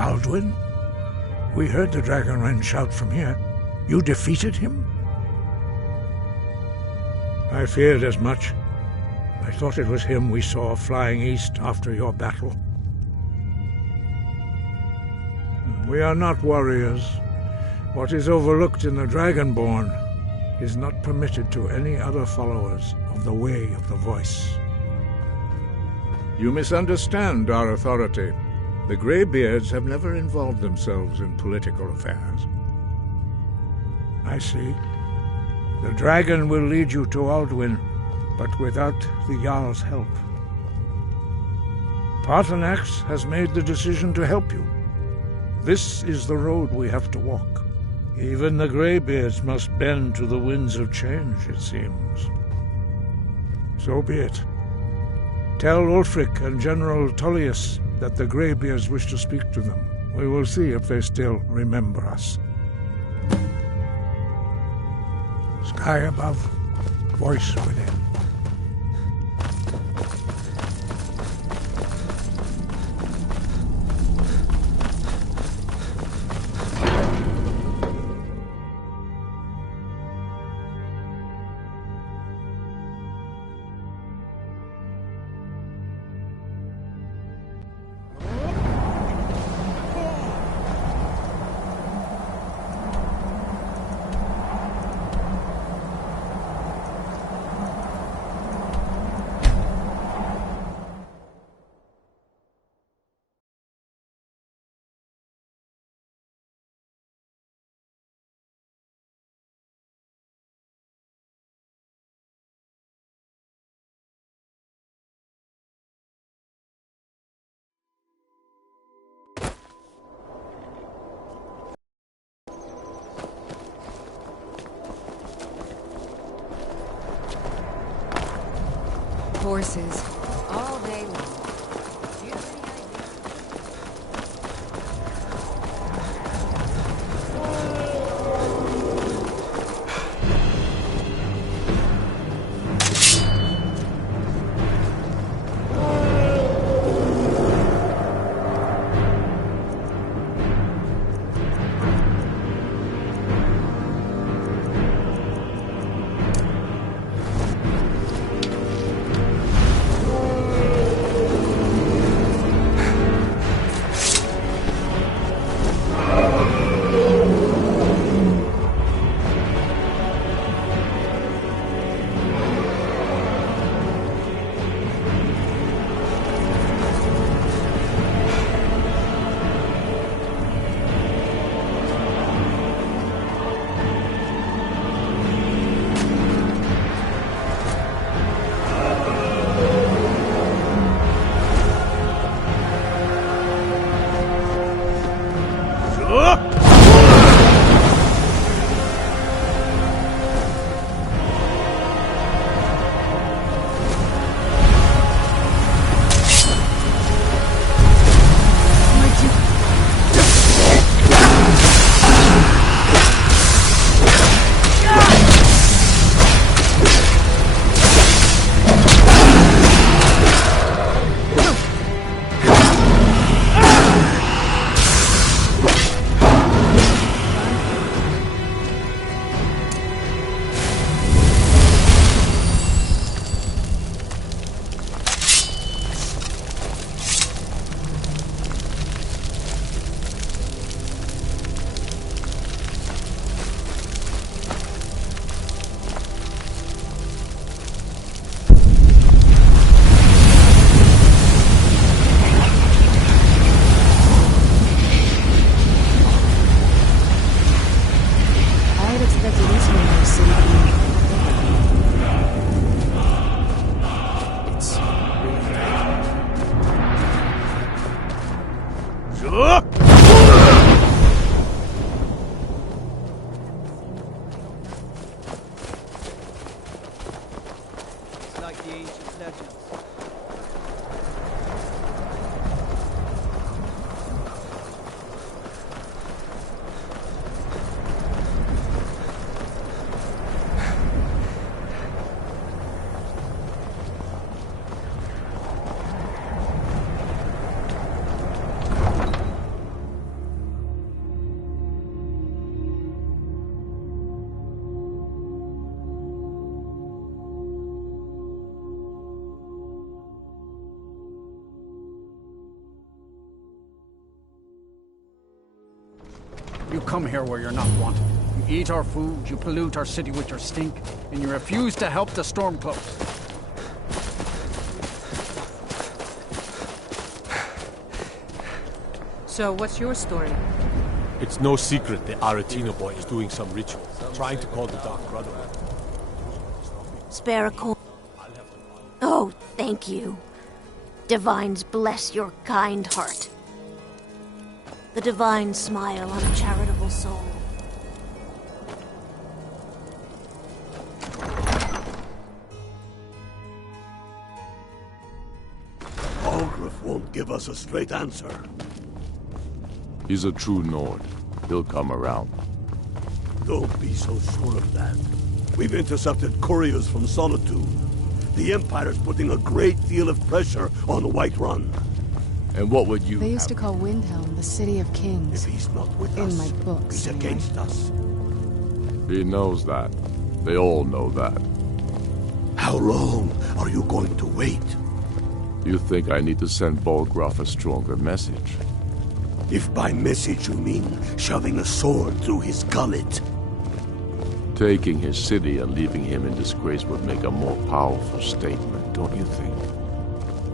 Alduin? We heard the Dragonrend shout from here. You defeated him? I feared as much. I thought it was him we saw flying east after your battle. We are not warriors. What is overlooked in the Dragonborn is not permitted to any other followers of the Way of the Voice. You misunderstand our authority. The Greybeards have never involved themselves in political affairs. I see. The dragon will lead you to Alduin, but without the Jarl's help. Paarthurnax has made the decision to help you. This is the road we have to walk. Even the Greybeards must bend to the winds of change, it seems. So be it. Tell Ulfric and General Tullius that the Greybeards wish to speak to them. We will see if they still remember us. Sky above, voice within. Horses, all day long. Do you have any idea? You come here where you're not wanted. You eat our food, you pollute our city with your stink, and you refuse to help the Stormcloaks. So, what's your story? It's no secret the Aretino boy is doing some ritual, trying to call the Dark Brotherhood. Spare a coin. Oh, thank you. Divines bless your kind heart. The divine smile on a charitable soul. Algrif won't give us a straight answer. He's a true Nord. He'll come around. Don't be so sure of that. We've intercepted couriers from Solitude. The Empire's putting a great deal of pressure on Whiterun. And what would you They used to have? call Windhelm the City of Kings. If he's not with In us, my books, he's anyway. against us. He knows that. They all know that. How long are you going to wait? You think I need to send Bolgraf a stronger message? If by message you mean shoving a sword through his gullet. Taking his city and leaving him in disgrace would make a more powerful statement, don't you think?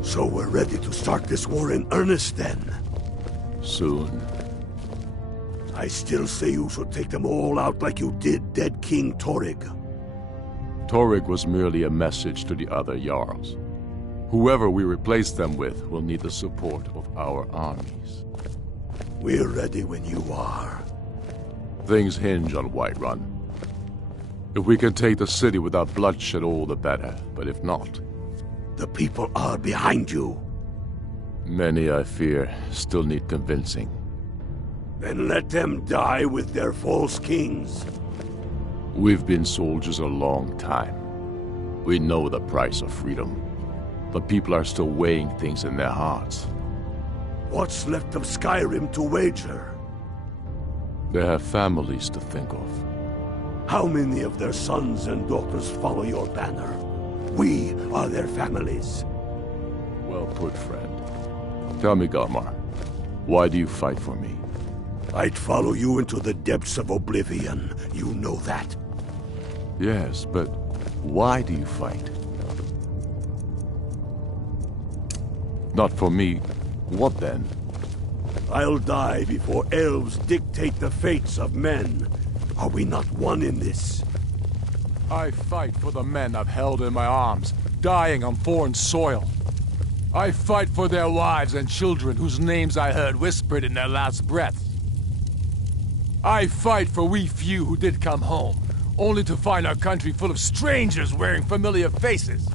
So we're ready to start this war in earnest then? Soon. I still say you should take them all out like you did dead King Torrig. Torrig was merely a message to the other Jarls. Whoever we replace them with will need the support of our armies. We're ready when you are. Things hinge on Whiterun. If we can take the city without bloodshed, all the better. But if not... The people are behind you. Many, I fear, still need convincing. Then let them die with their false kings. We've been soldiers a long time. We know the price of freedom. But people are still weighing things in their hearts. What's left of Skyrim to wager? They have families to think of. How many of their sons and daughters follow your banner? We are their families. Well put, friend. Tell me, Galmar, why do you fight for me? I'd follow you into the depths of oblivion. You know that. Yes, but why do you fight? Not for me. What then? I'll die before elves dictate the fates of men. Are we not one in this? I fight for the men I've held in my arms, dying on foreign soil. I fight for their wives and children whose names I heard whispered in their last breaths. I fight for we few who did come home, only to find our country full of strangers wearing familiar faces.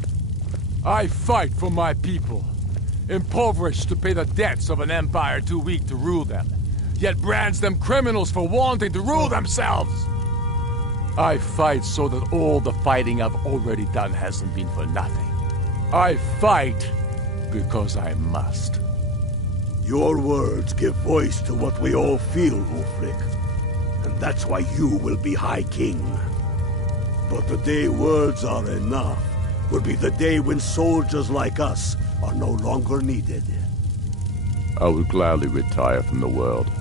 I fight for my people, impoverished to pay the debts of an empire too weak to rule them, yet brands them criminals for wanting to rule themselves. I fight so that all the fighting I've already done hasn't been for nothing. I fight because I must. Your words give voice to what we all feel, Ulfric. And that's why you will be High King. But the day words are enough will be the day when soldiers like us are no longer needed. I would gladly retire from the world,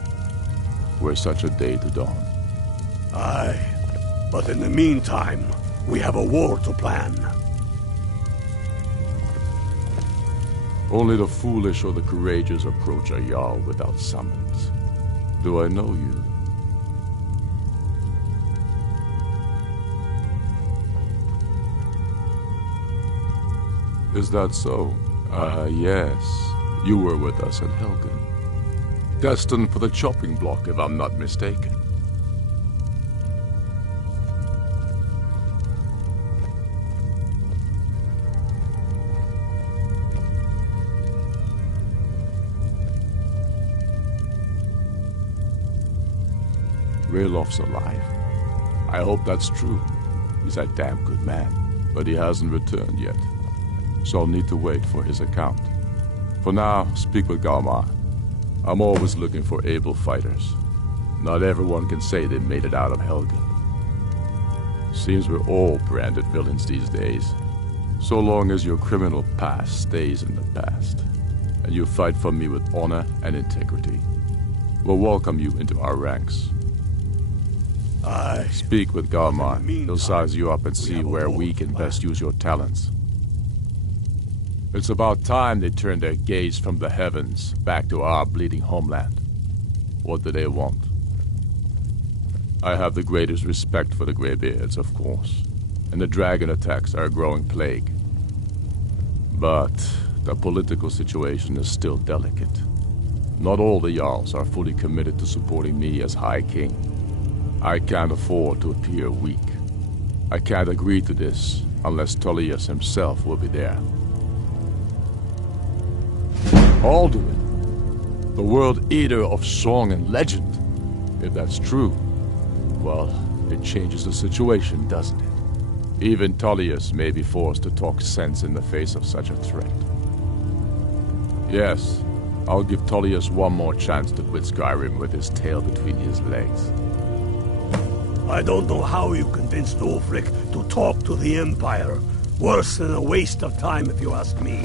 were such a day to dawn. Aye, but in the meantime, we have a war to plan. Only the foolish or the courageous approach a Jarl without summons. Do I know you? Is that so? Yes. You were with us at Helgen. Destined for the chopping block, if I'm not mistaken. Railof's alive. I hope that's true. He's a damn good man, but he hasn't returned yet. So I'll need to wait for his account. For now, speak with Galmar. I'm always looking for able fighters. Not everyone can say they made it out of Helgen. Seems we're all branded villains these days. So long as your criminal past stays in the past, and you fight for me with honor and integrity, we'll welcome you into our ranks. Aye. Speak with Galmar. He'll size you up and see where we can best use your talents. It's about time they turned their gaze from the heavens back to our bleeding homeland. What do they want? I have the greatest respect for the Greybeards, of course, and the dragon attacks are a growing plague. But the political situation is still delicate. Not all the Jarls are fully committed to supporting me as High King. I can't afford to appear weak. I can't agree to this unless Tullius himself will be there. Alduin, the World Eater of song and legend. If that's true, well, it changes the situation, doesn't it? Even Tullius may be forced to talk sense in the face of such a threat. Yes, I'll give Tullius one more chance to quit Skyrim with his tail between his legs. I don't know how you convinced Ulfric to talk to the Empire. Worse than a waste of time, if you ask me.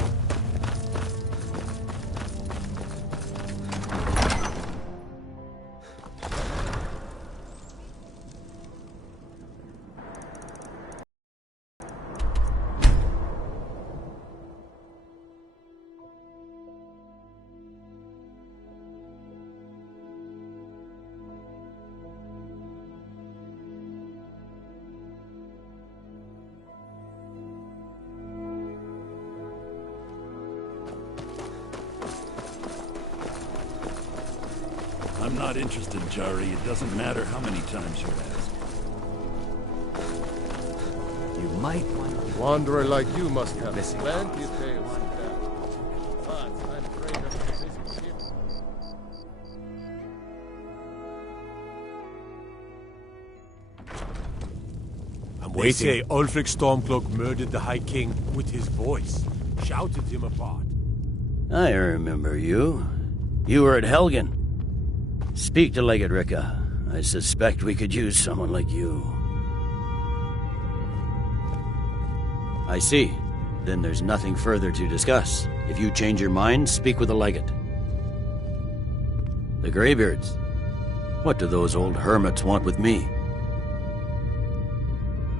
I'm not interested, Jari. It doesn't matter how many times you ask. You might want to... Wanderer like you must have plenty of tales to tell. But I'm afraid of the busy ship. I'm waiting. They say Ulfric Stormcloak murdered the High King with his voice, shouted him apart. I remember you. You were at Helgen. Speak to Legate Ricka. I suspect we could use someone like you. I see. Then there's nothing further to discuss. If you change your mind, speak with the Legate. The Greybeards. What do those old hermits want with me?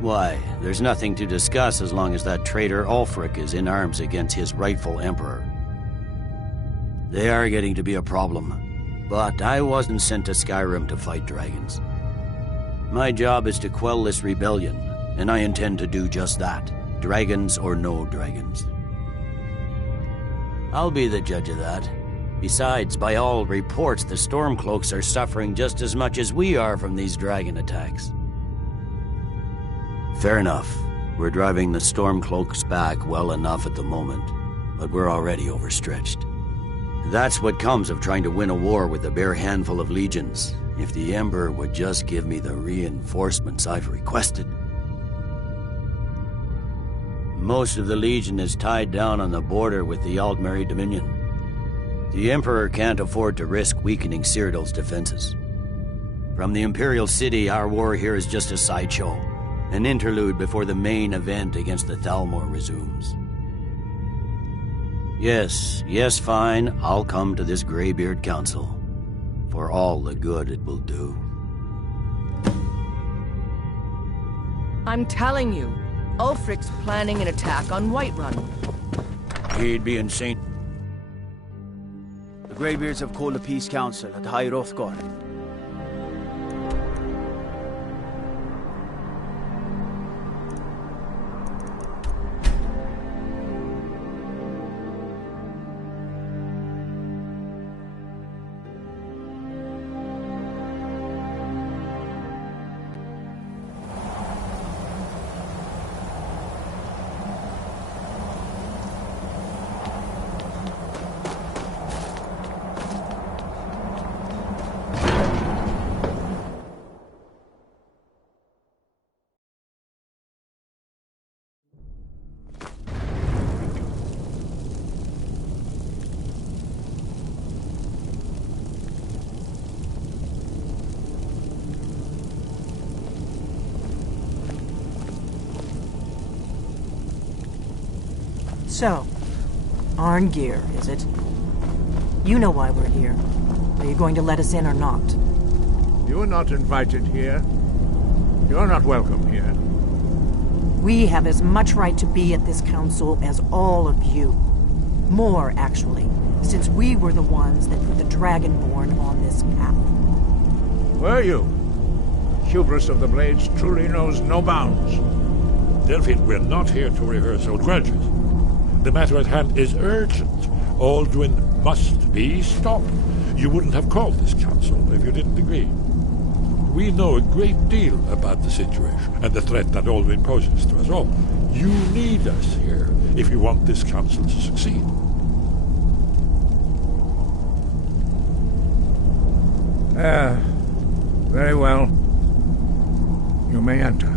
Why, there's nothing to discuss as long as that traitor Ulfric is in arms against his rightful emperor. They are getting to be a problem. But I wasn't sent to Skyrim to fight dragons. My job is to quell this rebellion, and I intend to do just that, dragons or no dragons. I'll be the judge of that. Besides, by all reports, the Stormcloaks are suffering just as much as we are from these dragon attacks. Fair enough. We're driving the Stormcloaks back well enough at the moment, but we're already overstretched. That's what comes of trying to win a war with a bare handful of legions. If the Emperor would just give me the reinforcements I've requested. Most of the Legion is tied down on the border with the Altmeri Dominion. The Emperor can't afford to risk weakening Cyrodiil's defenses. From the Imperial City, our war here is just a sideshow. An interlude before the main event against the Thalmor resumes. Yes, fine. I'll come to this Greybeard Council. For all the good it will do. I'm telling you, Ulfric's planning an attack on Whiterun. He'd be insane. The Greybeards have called a peace council at High Hrothgar. So, Arngeir, is it? You know why we're here. Are you going to let us in or not? You're not invited here. You're not welcome here. We have as much right to be at this council as all of you. More, actually, since we were the ones that put the Dragonborn on this path. Were you? Hubris of the Blades truly knows no bounds. Delphine, we're not here to rehearse old grudges. The matter at hand is urgent. Aldrin must be stopped. You wouldn't have called this council if you didn't agree. We know a great deal about the situation and the threat that Aldrin poses to us all. You need us here if you want this council to succeed. Very well. You may enter.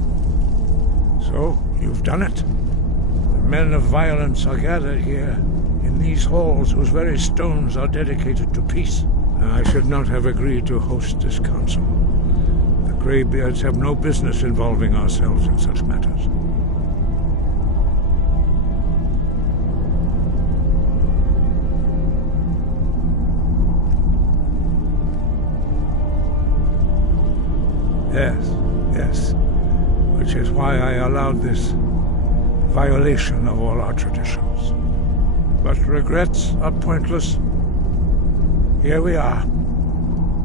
So, you've done it. The men of violence are gathered here, in these halls whose very stones are dedicated to peace. I should not have agreed to host this council. The Greybeards have no business involving ourselves in such matters. Yes. Which is why I allowed this violation of all our traditions. But regrets are pointless. Here we are.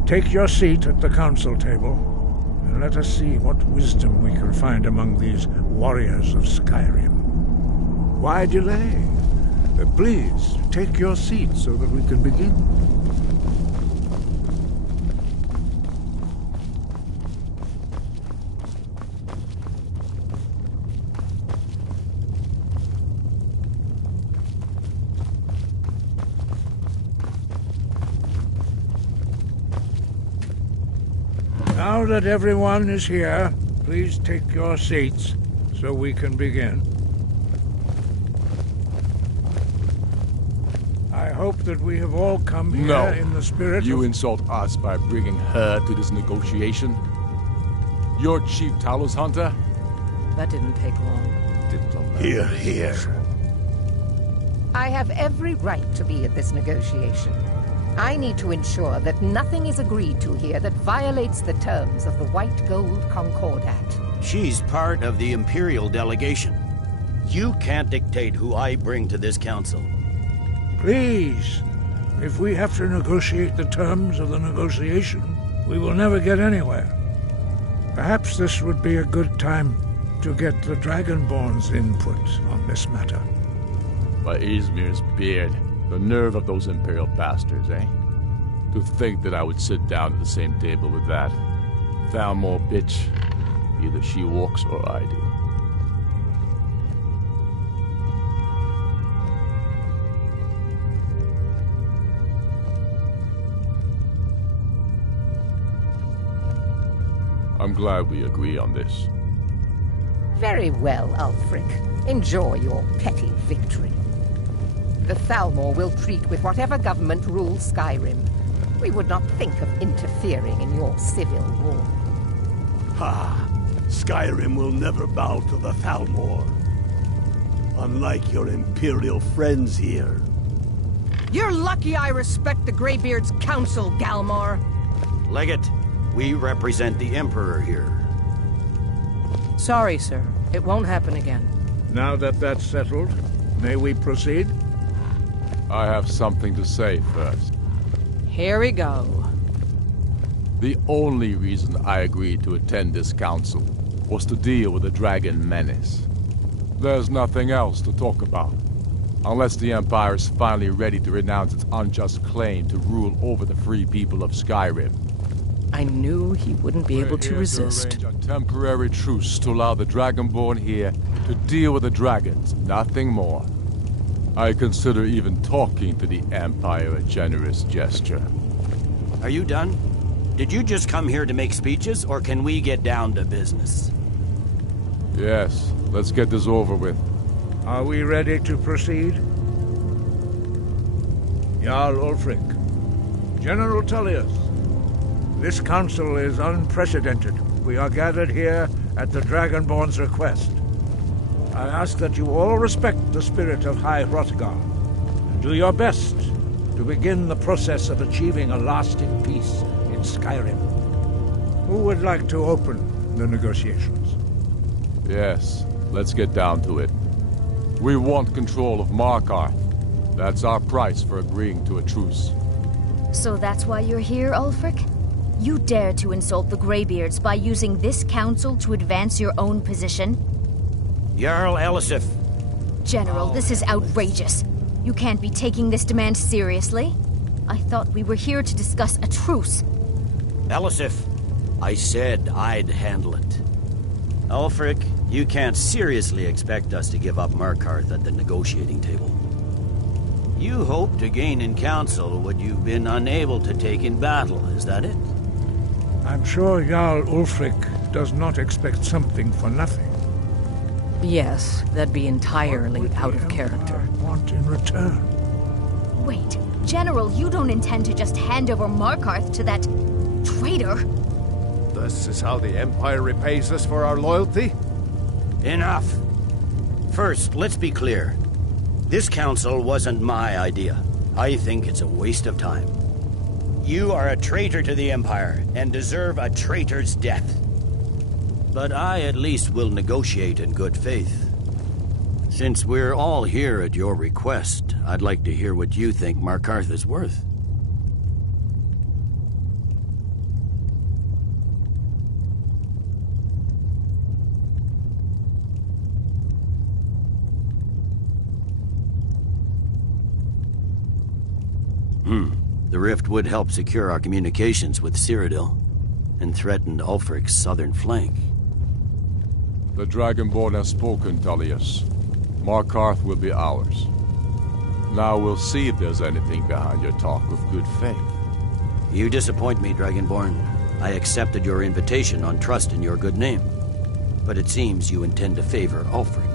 Take your seat at the council table, and let us see what wisdom we can find among these warriors of Skyrim. Why delay? Please, take your seat so that we can begin. Now that everyone is here, please take your seats so we can begin. I hope that we have all come here in the spirit You of... insult us by bringing her to this negotiation? You're Chief Talos Hunter? That didn't take long. Here. I have every right to be at this negotiation. I need to ensure that nothing is agreed to here that violates the terms of the White Gold Concordat. She's part of the Imperial delegation. You can't dictate who I bring to this council. Please, if we have to negotiate the terms of the negotiation, we will never get anywhere. Perhaps this would be a good time to get the Dragonborn's input on this matter. By Izmir's beard. The nerve of those Imperial bastards, eh? To think that I would sit down at the same table with that. Thalmor bitch. Either she walks or I do. I'm glad we agree on this. Very well, Ulfric. Enjoy your petty victory. The Thalmor will treat with whatever government rules Skyrim. We would not think of interfering in your civil war. Skyrim will never bow to the Thalmor. Unlike your Imperial friends here. You're lucky I respect the Greybeard's counsel, Galmar. Legate, we represent the Emperor here. Sorry, sir. It won't happen again. Now that that's settled, may we proceed? I have something to say first. Here we go. The only reason I agreed to attend this council was to deal with the dragon menace. There's nothing else to talk about. Unless the Empire is finally ready to renounce its unjust claim to rule over the free people of Skyrim. I knew he wouldn't be able to resist. To arrange a temporary truce to allow the Dragonborn here to deal with the dragons, nothing more. I consider even talking to the Empire a generous gesture. Are you done? Did you just come here to make speeches, or can we get down to business? Yes, let's get this over with. Are we ready to proceed? Jarl Ulfric, General Tullius, this council is unprecedented. We are gathered here at the Dragonborn's request. I ask that you all respect the spirit of High Hrothgar, and do your best to begin the process of achieving a lasting peace in Skyrim. Who would like to open the negotiations. Yes, let's get down to it. We want control of Markarth. That's our price for agreeing to a truce. So that's why you're here, Ulfric? You dare to insult the Greybeards by using this council to advance your own position? Jarl Elisif. General, this is outrageous. You can't be taking this demand seriously. I thought we were here to discuss a truce. Elisif, I said I'd handle it. Ulfric, you can't seriously expect us to give up Markarth at the negotiating table. You hope to gain in council what you've been unable to take in battle, is that it? I'm sure Jarl Ulfric does not expect something for nothing. Yes, that'd be entirely out of character. Want in return? Wait, General, you don't intend to just hand over Markarth to that traitor? This is how the Empire repays us for our loyalty? Enough. First, let's be clear. This council wasn't my idea. I think it's a waste of time. You are a traitor to the Empire and deserve a traitor's death. But I at least will negotiate in good faith. Since we're all here at your request, I'd like to hear what you think Markarth is worth. The rift would help secure our communications with Cyrodiil and threatened Ulfric's southern flank. The Dragonborn has spoken, Tullius. Markarth will be ours. Now we'll see if there's anything behind your talk of good faith. You disappoint me, Dragonborn. I accepted your invitation on trust in your good name. But it seems you intend to favor Ulfric.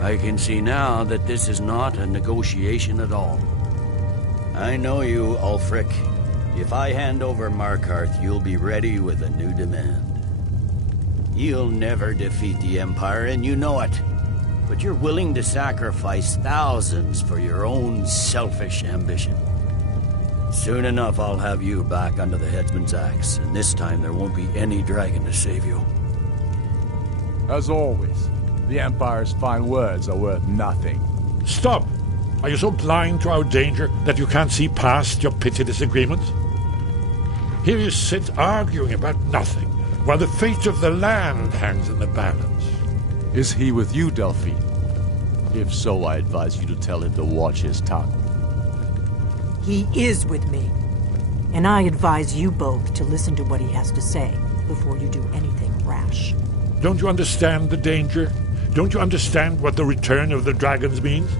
I can see now that this is not a negotiation at all. I know you, Ulfric. If I hand over Markarth, you'll be ready with a new demand. You'll never defeat the Empire, and you know it. But you're willing to sacrifice thousands for your own selfish ambition. Soon enough, I'll have you back under the headsman's axe, and this time there won't be any dragon to save you. As always, the Empire's fine words are worth nothing. Stop! Are you so blind to our danger that you can't see past your petty disagreements? Here you sit arguing about nothing, while the fate of the land hangs in the balance. Is he with you, Delphine? If so, I advise you to tell him to watch his tongue. He is with me. And I advise you both to listen to what he has to say before you do anything rash. Don't you understand the danger? Don't you understand what the return of the dragons means?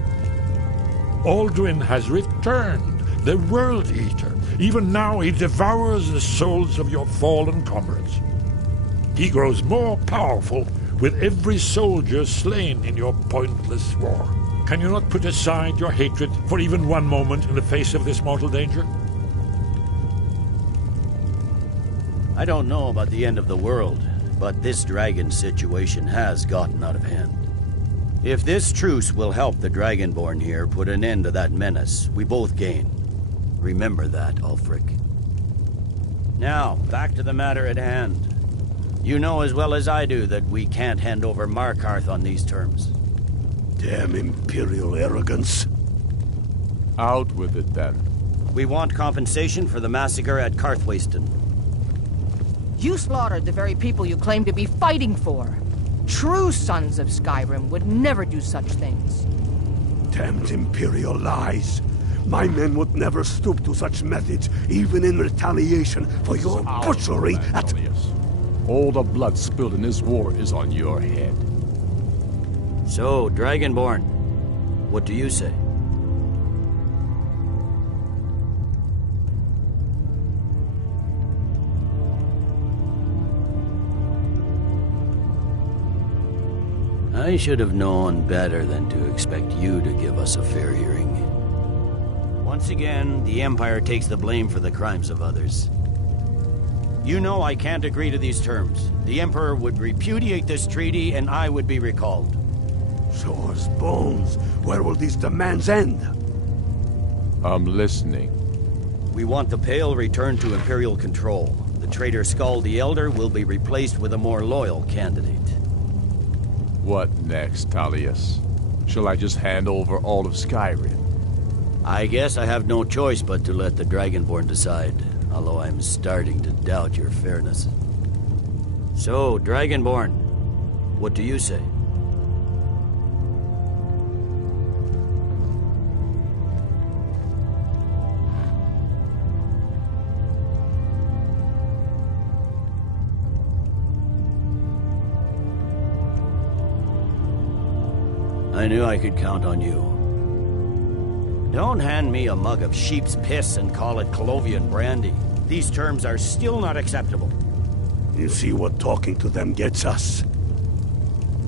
Alduin has returned, the World Eater. Even now he devours the souls of your fallen comrades. He grows more powerful with every soldier slain in your pointless war. Can you not put aside your hatred for even one moment in the face of this mortal danger? I don't know about the end of the world, but this dragon situation has gotten out of hand. If this truce will help the Dragonborn here put an end to that menace, we both gain. Remember that, Ulfric. Now, back to the matter at hand. You know as well as I do that we can't hand over Markarth on these terms. Damn Imperial arrogance. Out with it, then. We want compensation for the massacre at Karthwasten. You slaughtered the very people you claim to be fighting for. True sons of Skyrim would never do such things. Damned Imperial lies. My men would never stoop to such methods, even in retaliation for your butchery at... All the blood spilled in this war is on your head. So, Dragonborn, what do you say? I should have known better than to expect you to give us a fair hearing. Once again, the Empire takes the blame for the crimes of others. You know I can't agree to these terms. The Emperor would repudiate this treaty and I would be recalled. Show us bones. Where will these demands end? I'm listening. We want the Pale returned to Imperial control. The traitor Skull the Elder will be replaced with a more loyal candidate. What next, Tullius? Shall I just hand over all of Skyrim? I guess I have no choice but to let the Dragonborn decide, although I'm starting to doubt your fairness. So, Dragonborn, what do you say? I knew I could count on you. Don't hand me a mug of sheep's piss and call it Colovian brandy. These terms are still not acceptable. You see what talking to them gets us?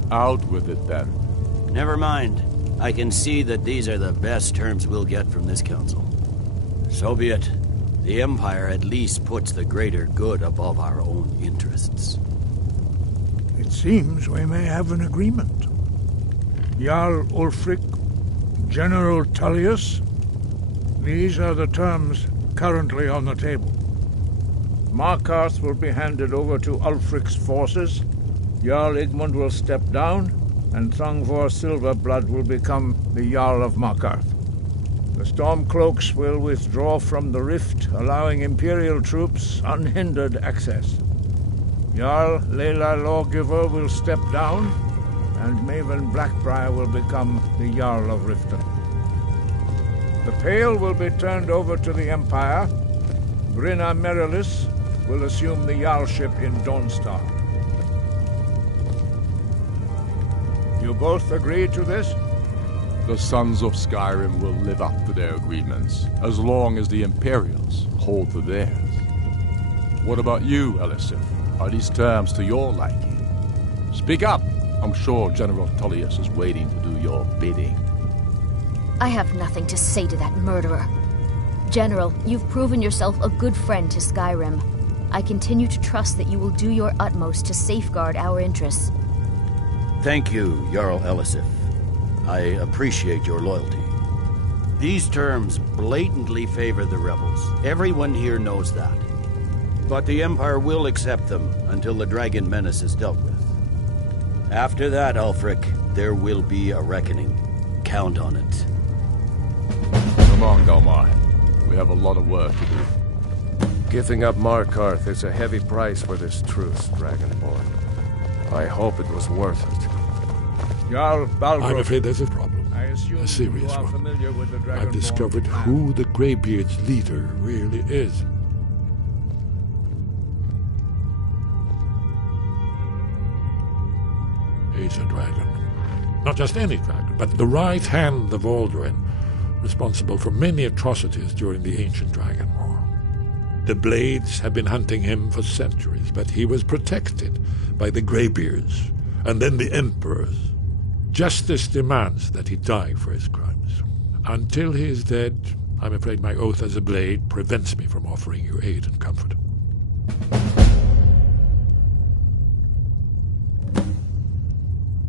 Out with it, then. Never mind. I can see that these are the best terms we'll get from this council. So be it. The Empire at least puts the greater good above our own interests. It seems we may have an agreement. Jarl Ulfric, General Tullius, these are the terms currently on the table. Markarth will be handed over to Ulfric's forces, Jarl Igmund will step down, and Thongvor Silverblood will become the Jarl of Markarth. The Stormcloaks will withdraw from the rift, allowing Imperial troops unhindered access. Jarl Leila Lawgiver will step down, and Maven Blackbriar will become the Jarl of Riften. The Pale will be turned over to the Empire. Brinna Merilis will assume the Jarlship in Dawnstar. You both agree to this? The Sons of Skyrim will live up to their agreements, as long as the Imperials hold to theirs. What about you, Elisif? Are these terms to your liking? Speak up! I'm sure General Tullius is waiting to do your bidding. I have nothing to say to that murderer. General, you've proven yourself a good friend to Skyrim. I continue to trust that you will do your utmost to safeguard our interests. Thank you, Jarl Elisif. I appreciate your loyalty. These terms blatantly favor the rebels. Everyone here knows that. But the Empire will accept them until the Dragon Menace is dealt with. After that, Ulfric, there will be a reckoning. Count on it. Come on, Galmar. We have a lot of work to do. Giving up Markarth is a heavy price for this truce, Dragonborn. I hope it was worth it. Jarl Balgruuf. I'm afraid there's a problem. A serious one. I've discovered who the Greybeard's leader really is. He's a dragon. Not just any dragon, but the right hand of Alduin, responsible for many atrocities during the Ancient Dragon War. The Blades have been hunting him for centuries, but he was protected by the Greybeards, and then the Emperors. Justice demands that he die for his crimes. Until he is dead, I'm afraid my oath as a Blade prevents me from offering you aid and comfort.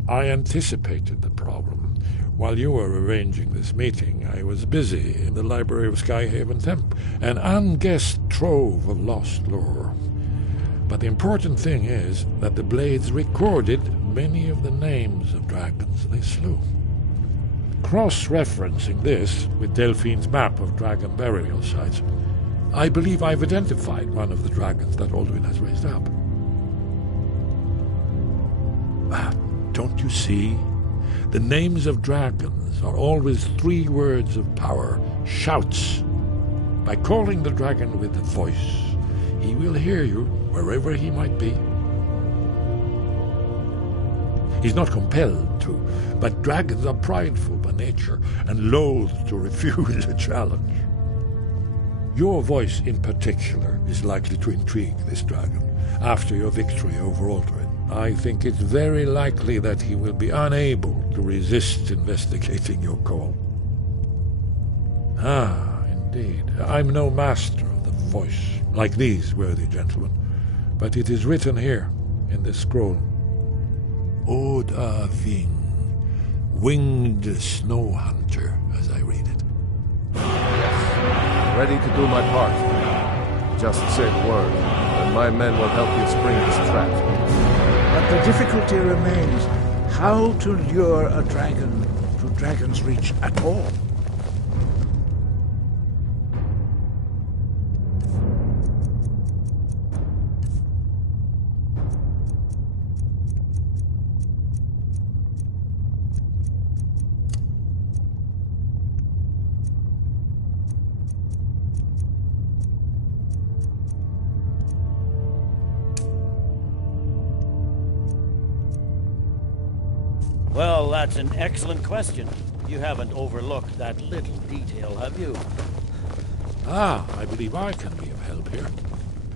I anticipated the problem. While you were arranging this meeting, I was busy in the library of Skyhaven Temple, an unguessed trove of lost lore. But the important thing is that the Blades recorded many of the names of dragons they slew. Cross-referencing this with Delphine's map of dragon burial sites, I believe I've identified one of the dragons that Alduin has raised up. Don't you see? The names of dragons are always 3 words of power, shouts. By calling the dragon with a voice, he will hear you wherever he might be. He's not compelled to, but dragons are prideful by nature and loath to refuse a challenge. Your voice in particular is likely to intrigue this dragon after your victory over Alduin. I think it's very likely that he will be unable to resist investigating your call. Ah, indeed. I'm no master of the voice, like these worthy gentlemen, but it is written here in this scroll. Oda Ving, winged snow hunter, as I read it. Yes. Ready to do my part. Just say the word, and my men will help you spring this trap. But the difficulty remains how to lure a dragon to Dragon's Reach at all. Well, that's an excellent question. You haven't overlooked that little detail, have you? Ah, I believe I can be of help here.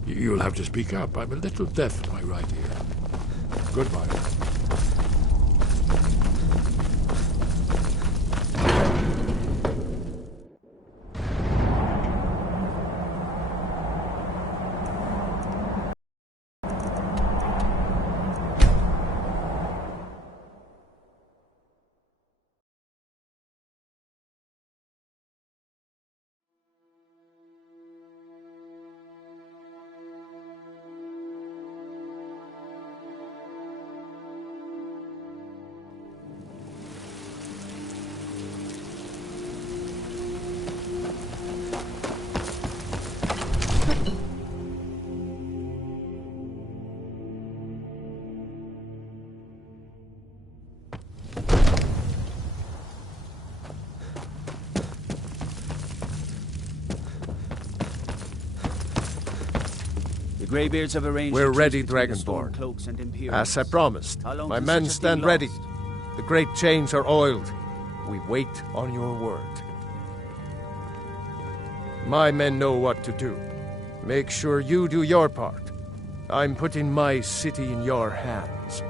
You'll have to speak up. I'm a little deaf in my right ear. Goodbye. The Greybeards have arranged. We're ready, between the Dragonborn. Stormcloaks and Imperials. As I promised, How long my can men such a stand thing ready. last? The great chains are oiled. We wait on your word. My men know what to do. Make sure you do your part. I'm putting my city in your hands.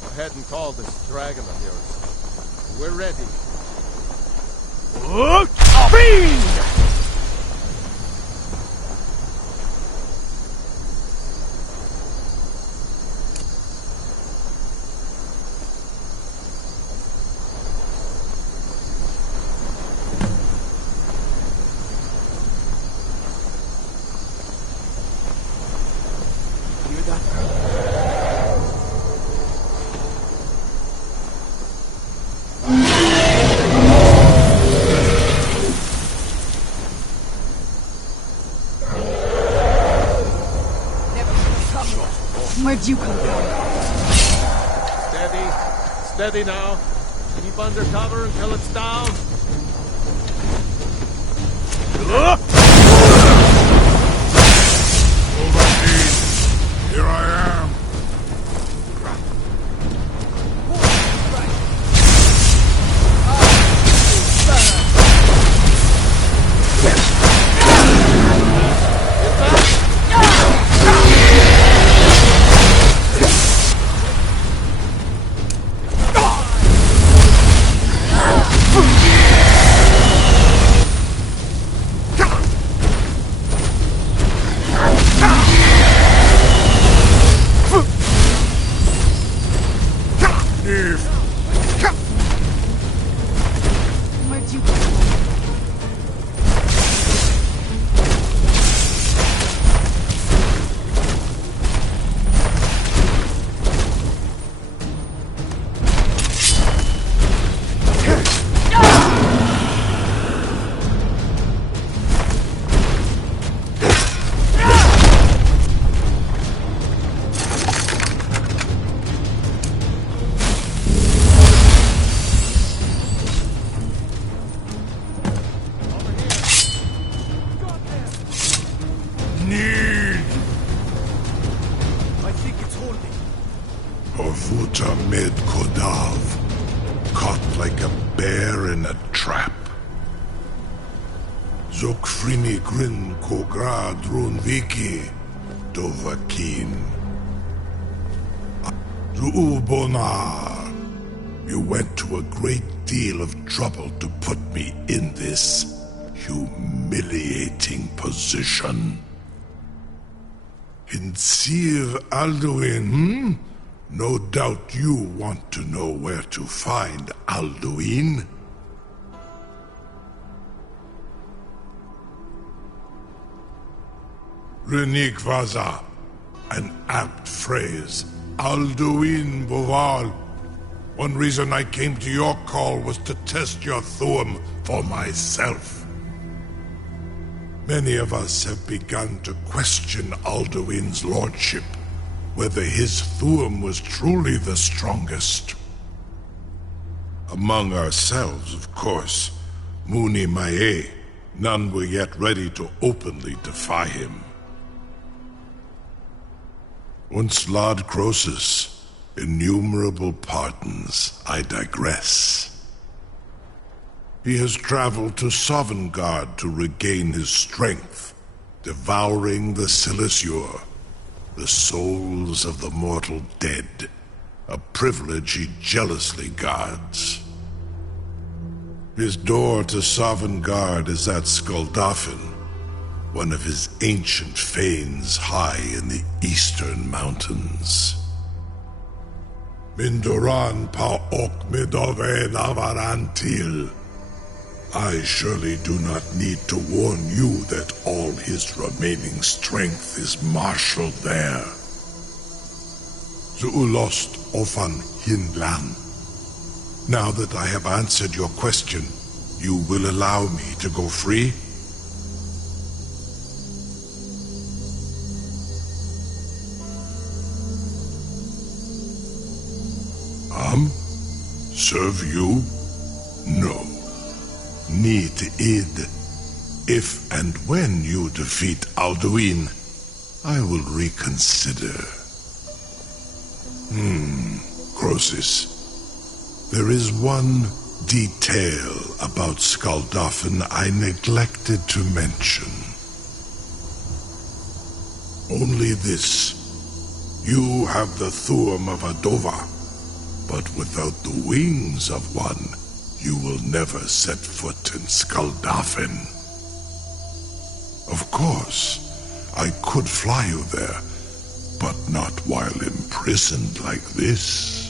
Go ahead and call this dragon of yours. We're ready. Fiend! Hear that? Where'd you come from? Steady. Steady now. Keep under cover until it's down. Here I am. Where'd you come from? Need I think it's holding. Horvuta Med Kodav, caught like a bear in a trap. Zokfrini Grin Kogra Drunviki Dovakin. Zuubonar, you went to a great deal of trouble to put me in this humiliating position. In Sir Alduin, No doubt you want to know where to find Alduin. Renik Vaza, an apt phrase. Alduin Boval. One reason I came to your call was to test your Thuum for myself. Many of us have begun to question Alduin's lordship, whether his Thuum was truly the strongest. Among ourselves, of course, Muni Mae, none were yet ready to openly defy him. Once Lord Croesus, innumerable pardons, I digress. He has traveled to Sovngarde to regain his strength, devouring the Silesure, the souls of the mortal dead, a privilege he jealously guards. His door to Sovngarde is at Skuldafn, one of his ancient fanes high in the eastern mountains. Mindoran pa ok midove navarantil. I surely do not need to warn you that all his remaining strength is marshaled there. Zuulost ofan hinlan. Now that I have answered your question, you will allow me to go free? Serve you? No. Need id. If and when you defeat Alduin, I will reconsider. Croesus. There is one detail about Skuldafn I neglected to mention. Only this. You have the Thuum of Adova, but without the wings of one, you will never set foot in Skuldafn. Of course, I could fly you there, but not while imprisoned like this.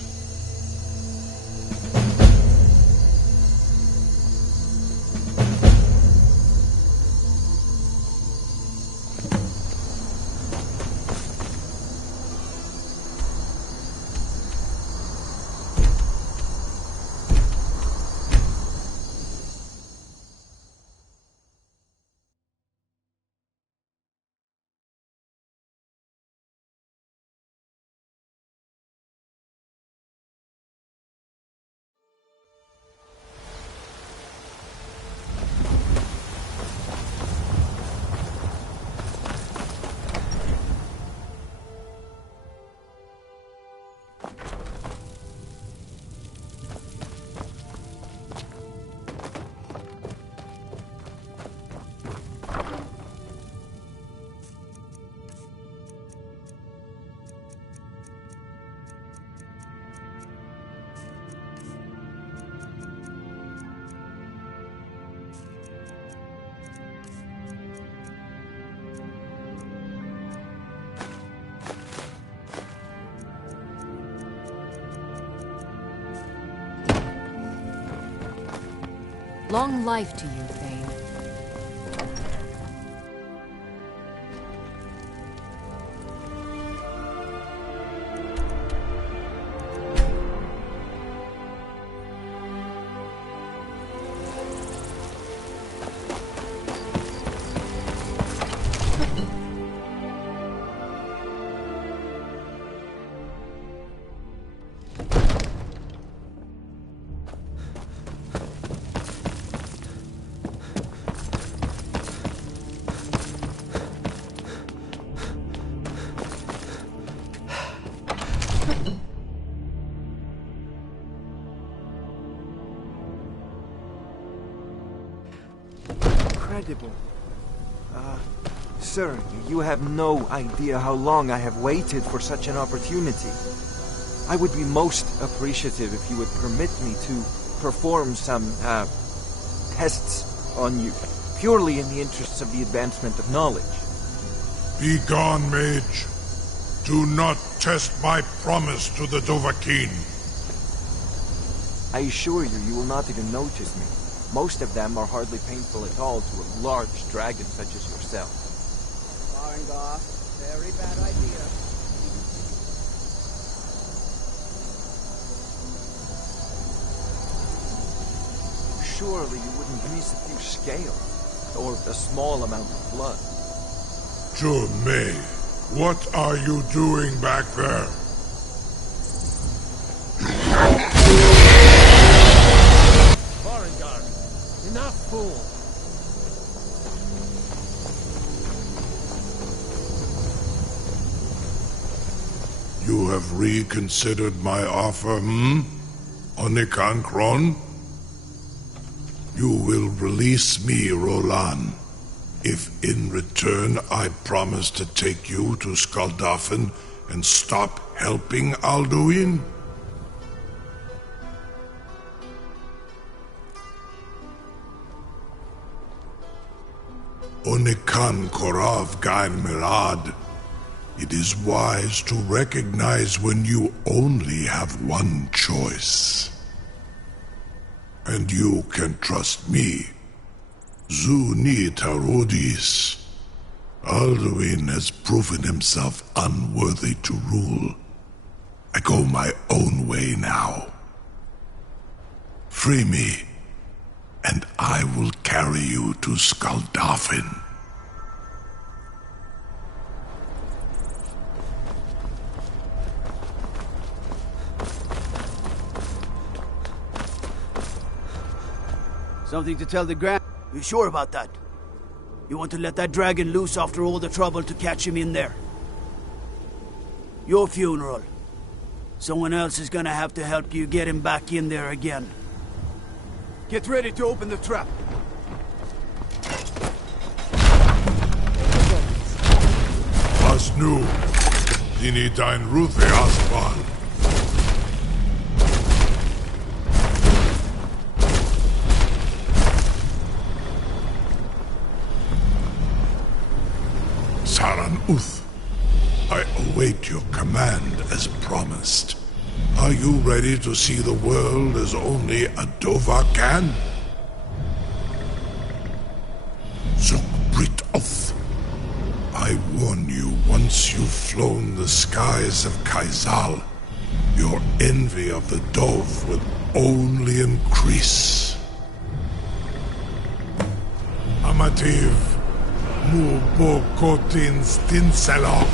Long life to you, Thane. Incredible. Sir, you have no idea how long I have waited for such an opportunity. I would be most appreciative if you would permit me to perform some, tests on you. purely in the interests of the advancement of knowledge. Be gone, mage. Do not test my promise to the Dovahkiin. I assure you, you will not even notice me. Most of them are hardly painful at all to a large dragon such as yourself. Farengar, very bad idea. Surely you wouldn't miss a few scales, or a small amount of blood. May, what are you doing back there? Farengar, enough, fool. You have reconsidered my offer, Onikan Kron? You will release me, Roland, if in return I promise to take you to Skaldafen and stop helping Alduin? Onikan Korav Gain Mirad. It is wise to recognize when you only have one choice. And you can trust me. Zuni Tarudis. Alduin has proven himself unworthy to rule. I go my own way now. Free me, and I will carry you to Skaldafen. Something to tell the Grand? You sure about that? You want to let that dragon loose after all the trouble to catch him in there? Your funeral. Someone else is gonna have to help you get him back in there again. Get ready to open the trap. Was nu, dini dein Ruthe Asbal. Saran Uth, I await your command as promised. Are you ready to see the world as only a Dova can? Zukbrit Oth, I warn you, once you've flown the skies of Kaizal, your envy of the Dove will only increase. Amativ, Mubokotin Stinselok.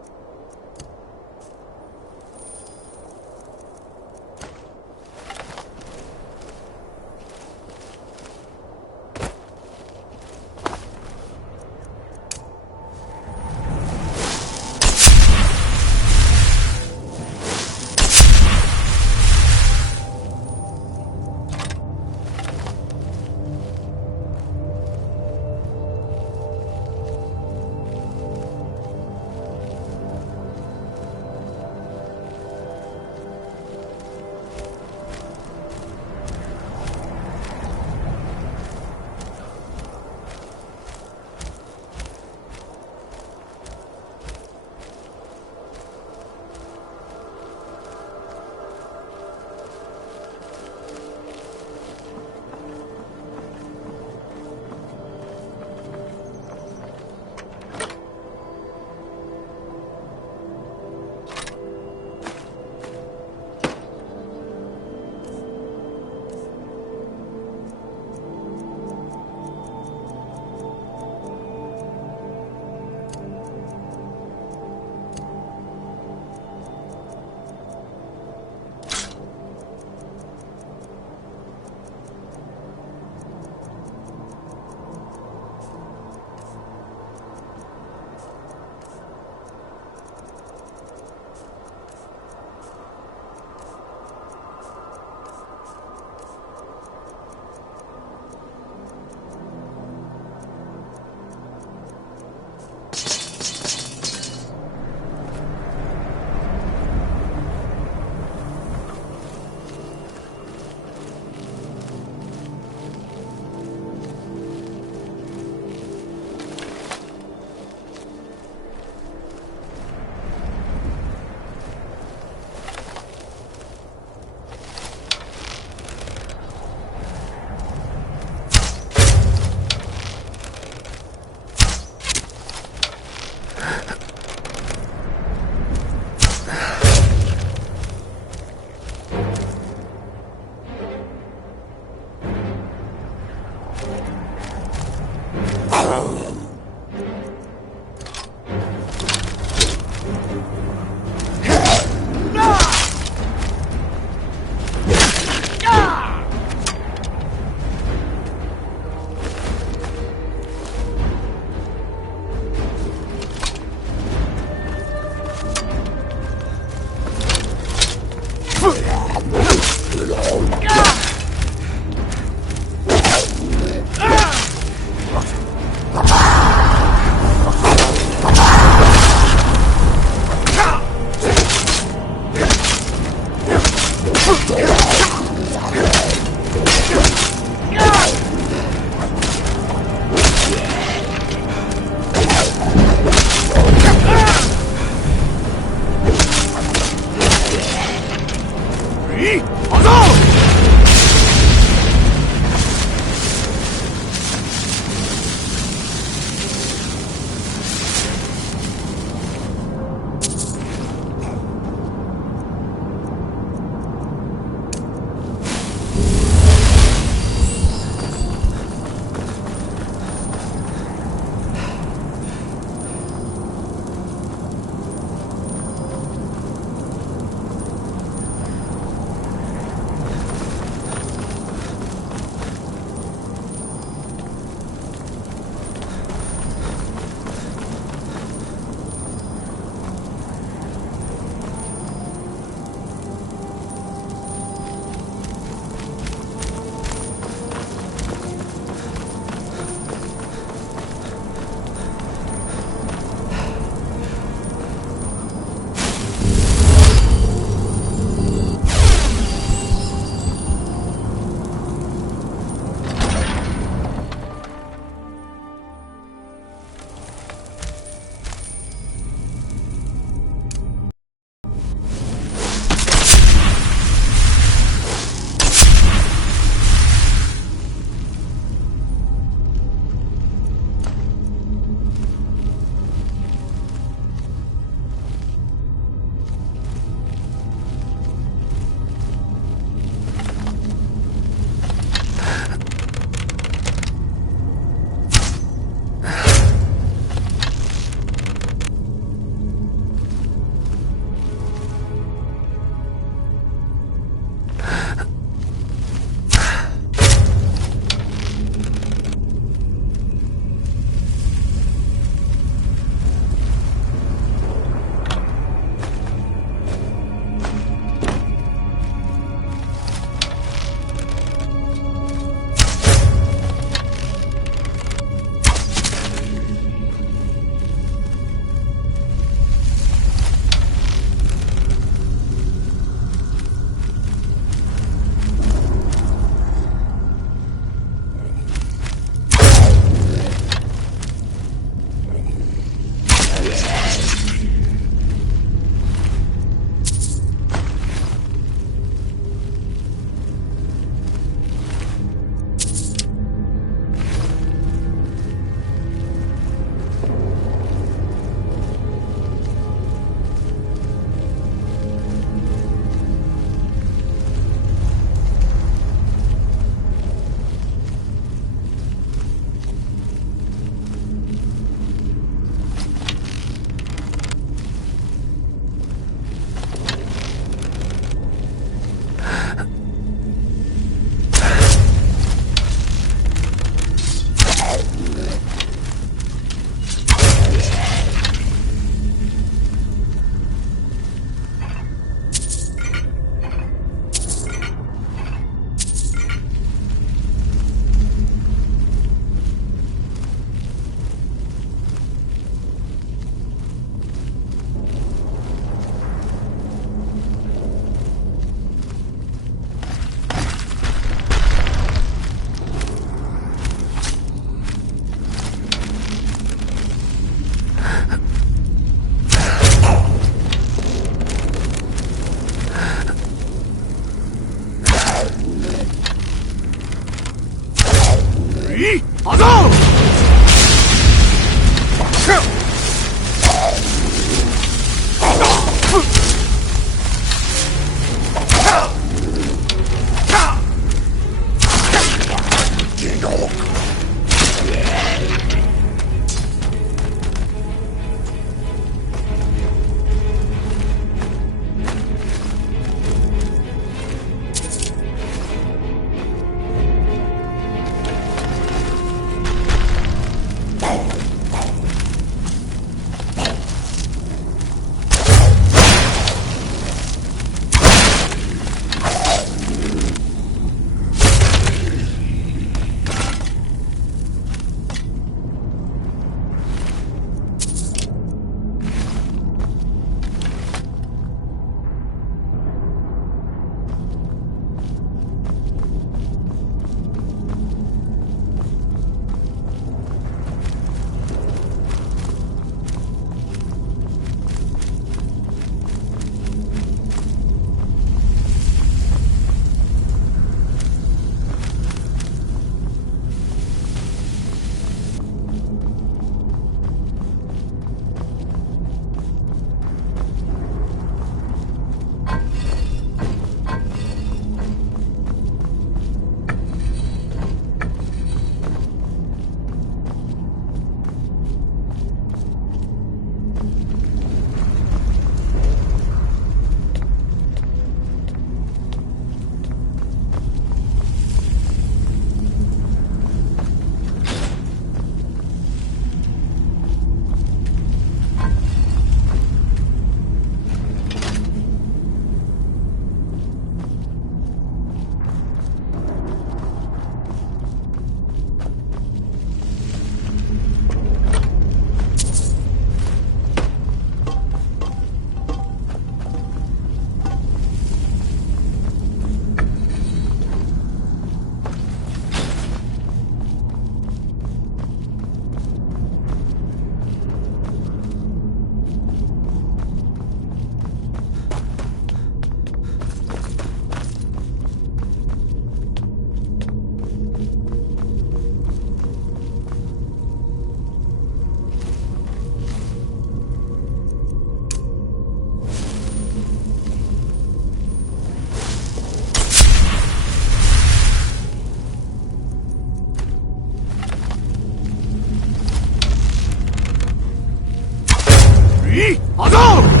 Me? Azor!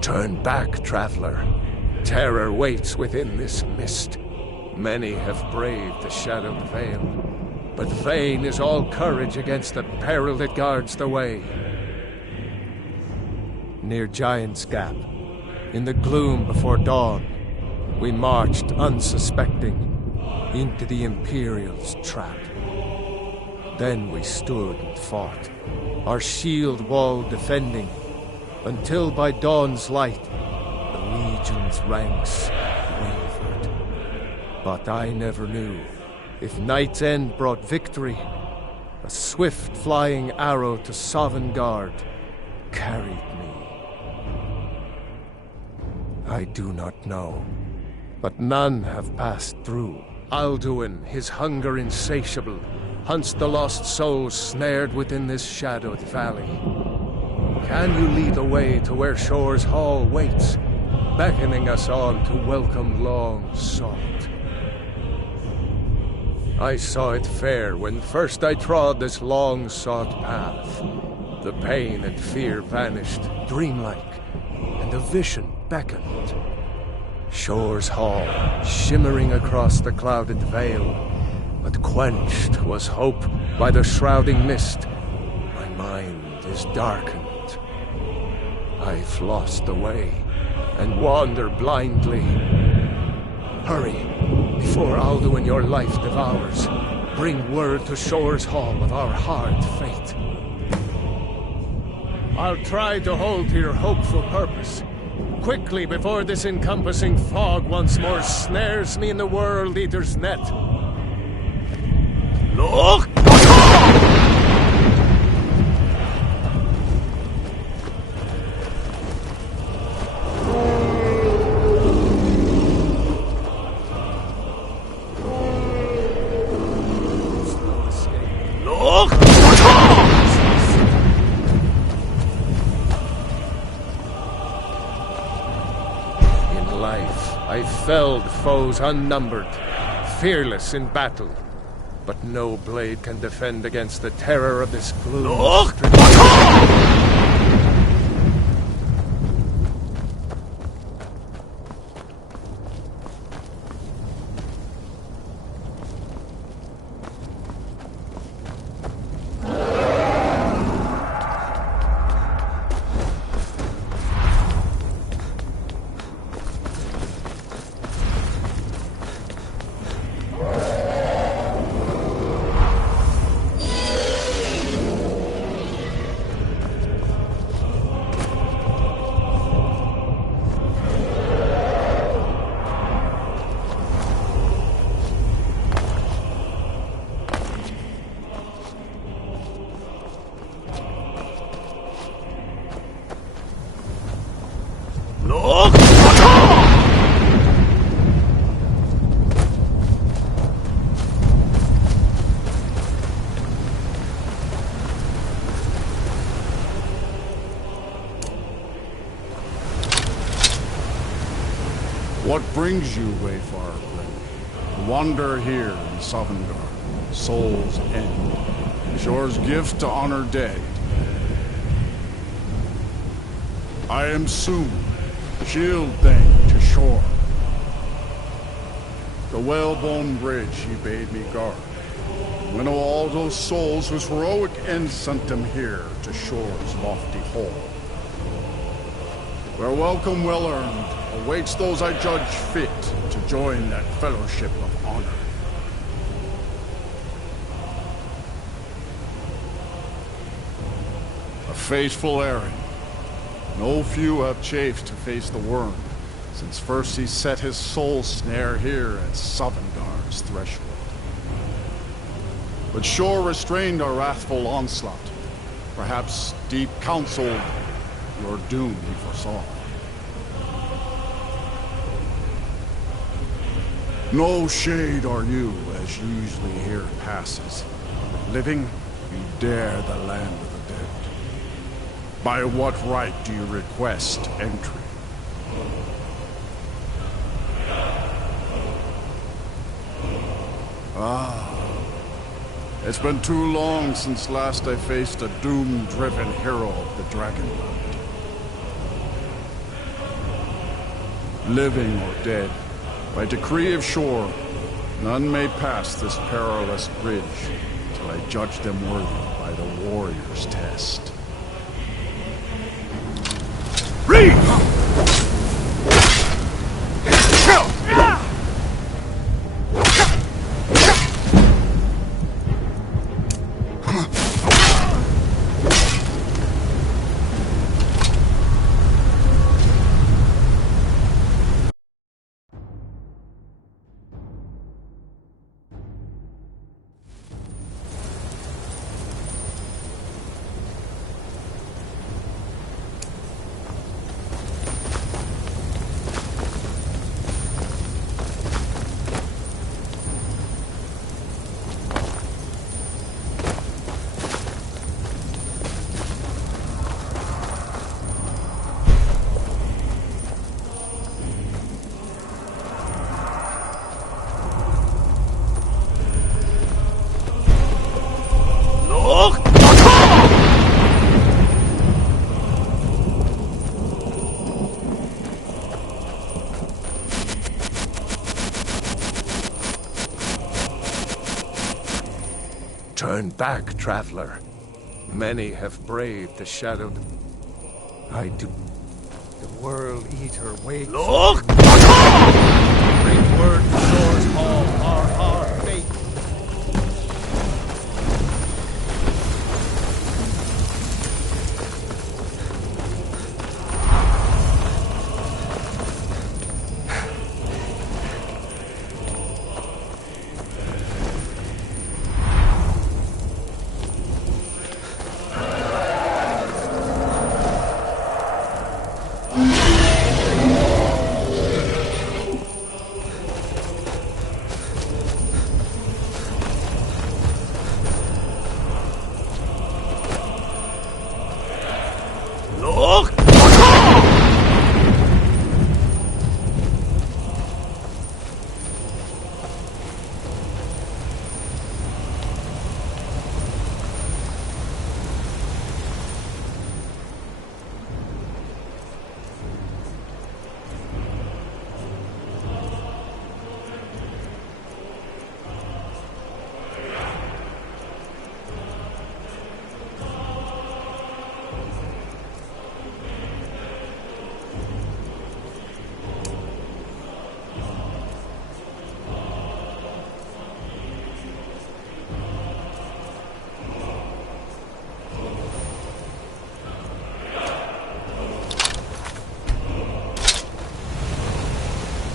Turn back, traveler. Terror waits within this mist. Many have braved the shadowed veil, but vain is all courage against the peril that guards the way. Near Giant's Gap, in the gloom before dawn, we marched unsuspecting into the Imperial's trap. Then we stood and fought, our shield wall defending, until by dawn's light, the Legion's ranks wavered. But I never knew if Night's End brought victory, a swift flying arrow to Sovngarde carried me. I do not know, but none have passed through. Alduin, his hunger insatiable, hunts the lost souls snared within this shadowed valley. Can you lead the way to where Shore's Hall waits, beckoning us on to welcome long sought? I saw it fair when first I trod this long sought path. The pain and fear vanished, dreamlike, and a vision beckoned. Shore's Hall, shimmering across the clouded veil, but quenched was hope by the shrouding mist. My mind is darkened. I've lost the way, and wander blindly. Hurry, before Alduin your life devours. Bring word to Shore's Hall of our hard fate. I'll try to hold to your hopeful purpose, quickly before this encompassing fog once more snares me in the World Eater's net. Look! Felled foes unnumbered, fearless in battle. But no blade can defend against the terror of this gloom. Look! What brings you, Wayfarer Grim? To wander here in Sovngarde, Soul's End. Shore's gift to honor dead. I am soon. Shield thing to shore. The whalebone bridge he bade me guard. Winnow all those souls whose heroic end sent them here to shore's lofty hall. Where welcome well earned awaits those I judge fit to join that fellowship of honor. A fateful errand. No few have chafed to face the worm, since first he set his soul snare here at Sovngarde's threshold. But Shore restrained our wrathful onslaught. Perhaps deep counseled your doom he foresaw. No shade are you, as usually here passes. Living, you dare the land of the dead. By what right do you request entry? It's been too long since last I faced a doom-driven hero of the Dragonland. Living or dead, by decree of Shore, none may pass this perilous bridge till I judge them worthy by the warrior's test. Read! Turn back, traveler. Many have braved the shadowed. I do. The World Eater waits. Look! Great word from Shore's Hall are our fate.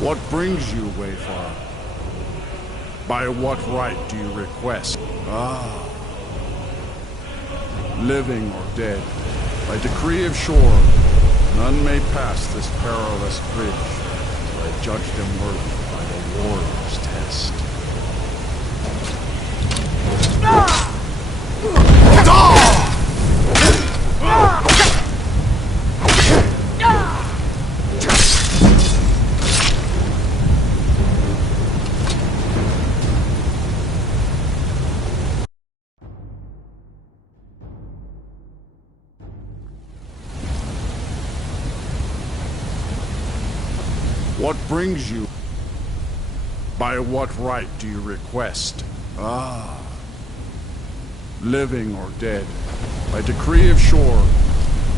What brings you, Wayfarer? By what right do you request? Ah. Living or dead, by decree of shore, none may pass this perilous bridge till I judge them worthy by the warrior's test. What brings you? By what right do you request? Ah. Living or dead, by decree of shore,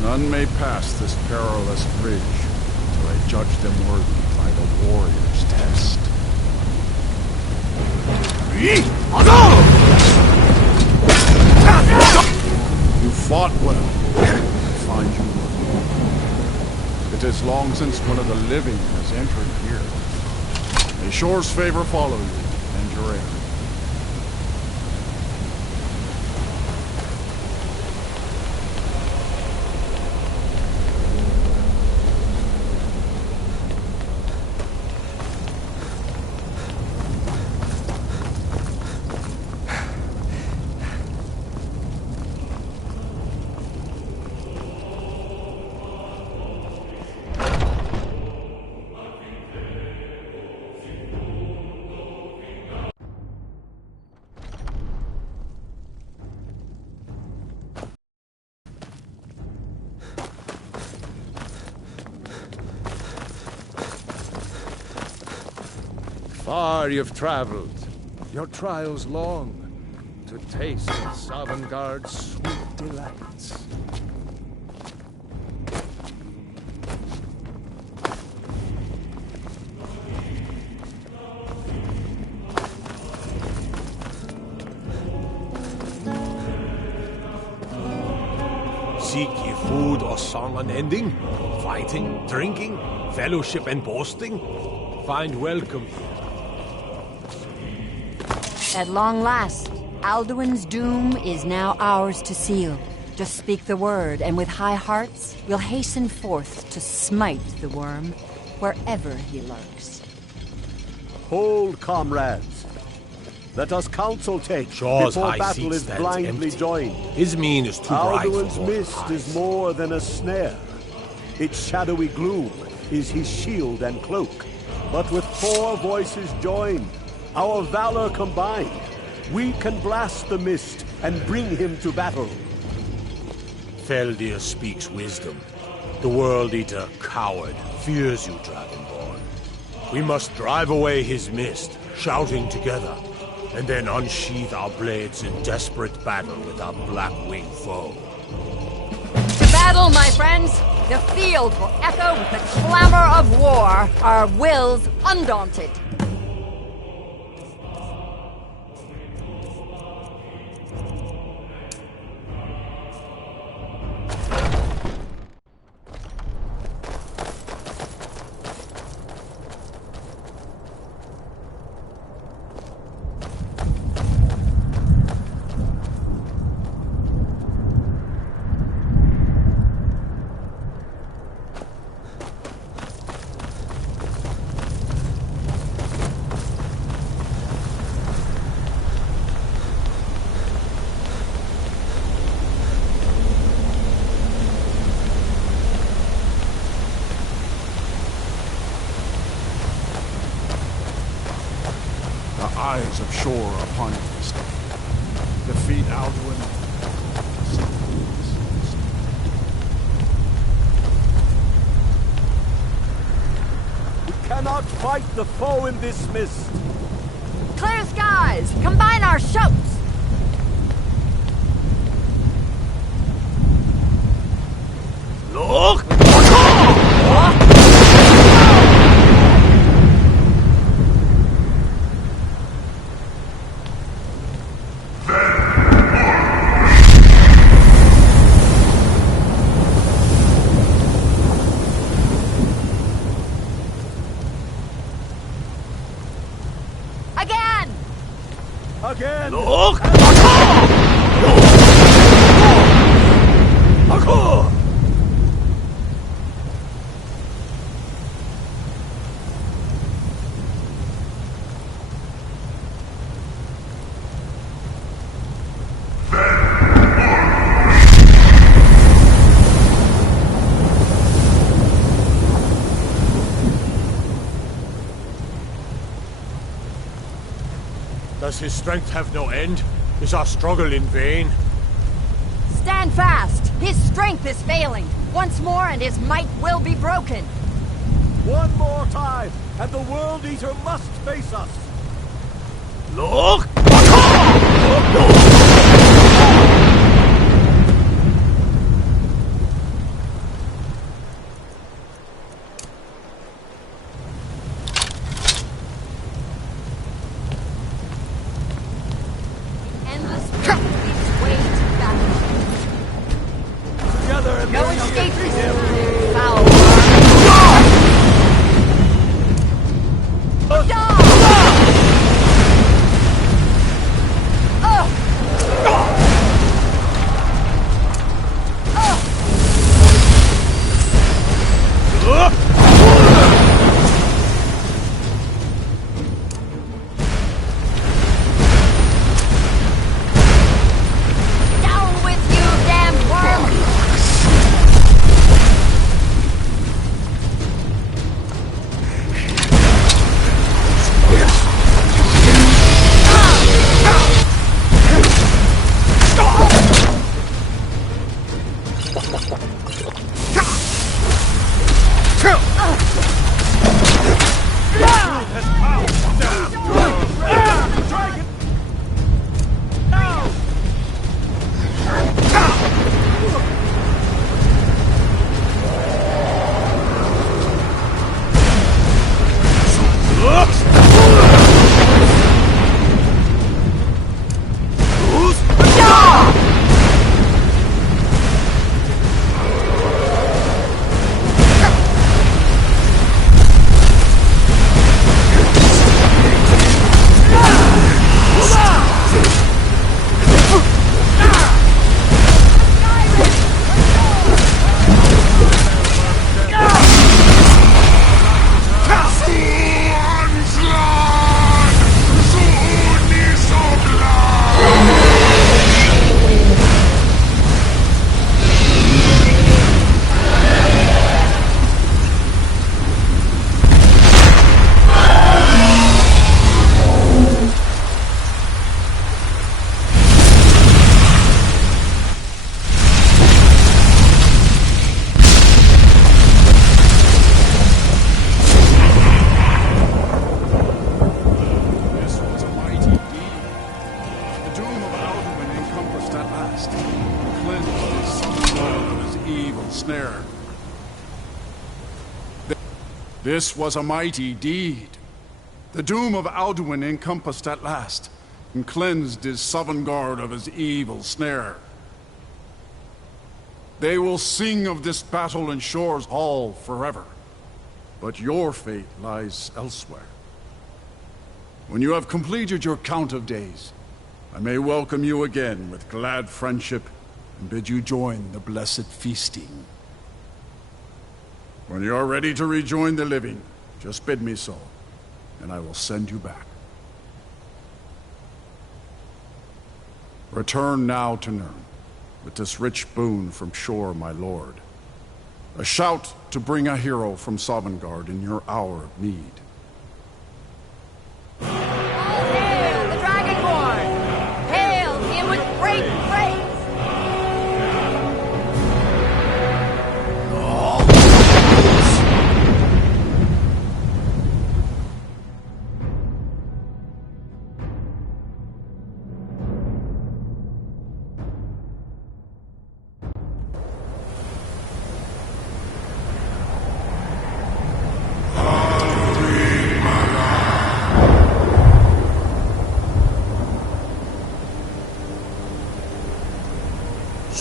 none may pass this perilous bridge till I judge them worthy by the warrior's test. You fought well. I find you were. It is long since one of the living has entered here. May shore's favor follow you, and your aim. Far you've traveled, your trials long, to taste Sovngarde's sweet delights. Seek ye food or song unending? Fighting, drinking, fellowship and boasting? Find welcome here. At long last, Alduin's doom is now ours to seal. Just speak the word, and with high hearts, we'll hasten forth to smite the worm wherever he lurks. Hold, comrades. Let us counsel take Shaw's before high battle seat is stands blindly empty. joined. His mien is too bright for Alduin's mortal mist eyes. is more than a snare. Its shadowy gloom is his shield and cloak. But with 4 voices joined, our valor combined, we can blast the mist and bring him to battle. Feldir speaks wisdom. The World Eater, coward, fears you, Dragonborn. We must drive away his mist, shouting together, and then unsheath our blades in desperate battle with our black-winged foe. To battle, my friends! The field will echo with the clamor of war, our wills undaunted. Eyes of shore upon you this day. Defeat Alduin. We cannot fight the foe in this mist. Clear skies! Combine our shouts! Look! again! Look! Does his strength have no end? Is our struggle in vain? Stand fast! His strength is failing. Once more and his might will be broken. One more time, and the World Eater must face us! Look! No escape this foul. Down with you, damned worm! This was a mighty deed. The doom of Alduin encompassed at last, and cleansed his Sovngarde of his evil snare. They will sing of this battle in Shore's Hall forever, but your fate lies elsewhere. When you have completed your count of days, I may welcome you again with glad friendship and bid you join the blessed feasting. When you are ready to rejoin the living, just bid me so, and I will send you back. Return now to Nirn, with this rich boon from Shore, my lord. A shout to bring a hero from Sovngarde in your hour of need. All hail the Dragonborn! Hail him with great praise!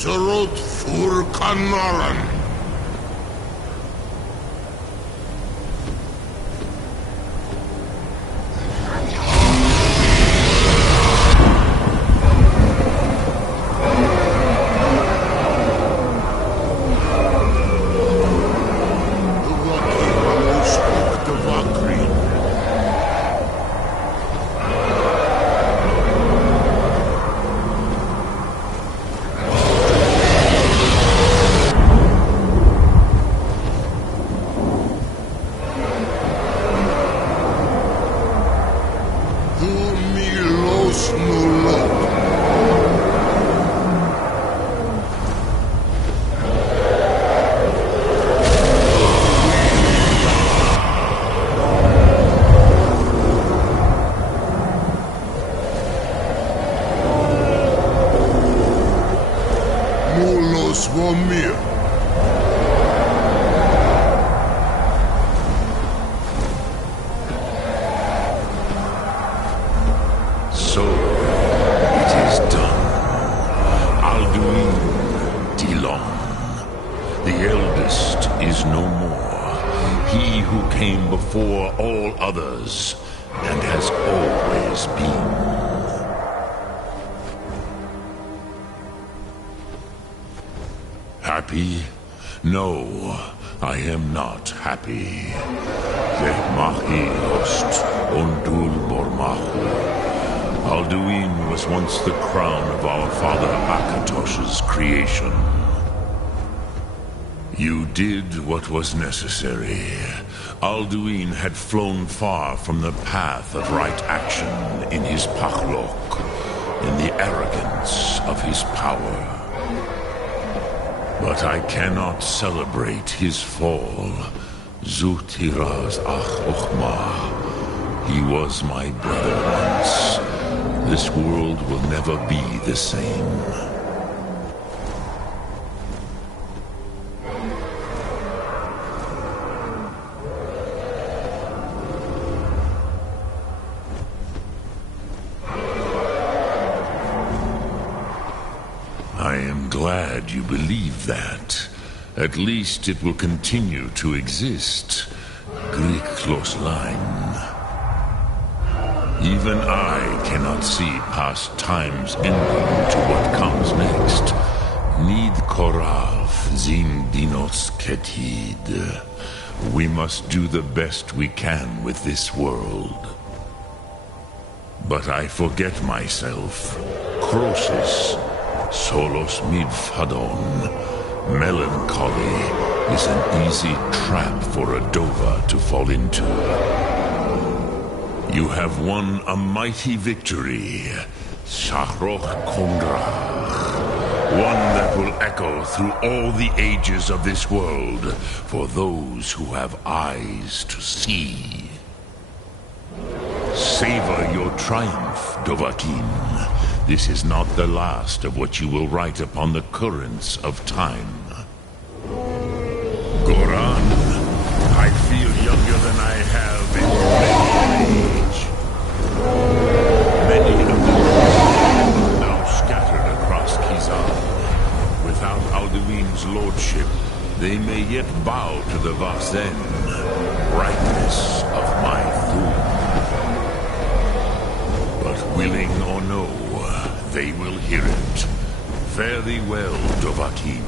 Zerot Fur Kanaran. Svomir. So, it is done. Alduin Dilon, the eldest, is no more. He who came before all others, and has always been. Happy? No, I am not happy. Zehmahi Ost Ondul Bormahu. Alduin was once the crown of our father Akatosh's creation. You did what was necessary. Alduin had flown far from the path of right action in his Pachlok, in the arrogance of his power. But I cannot celebrate his fall. Zutiraz Ach Ochma. He was my brother once. This world will never be the same. I am glad you believe that. At least it will continue to exist. Griklos line. Even I cannot see past time's ending to what comes next. Nid korav zin dinos ketid. We must do the best we can with this world. But I forget myself. Croesus, solos midfadon. Melancholy is an easy trap for a Dova to fall into. You have won a mighty victory, Shahroch Kondrach. One that will echo through all the ages of this world for those who have eyes to see. Savor your triumph, Dovahkiin. This is not the last of what you will write upon the currents of time. Goran, I feel younger than I have in many age. Many of them are now scattered across Kizan. Without Alduin's lordship, they may yet bow to the Vazen, brightness of my Thum. But willing or no, they will hear it. Fare thee well, Dovahkiin.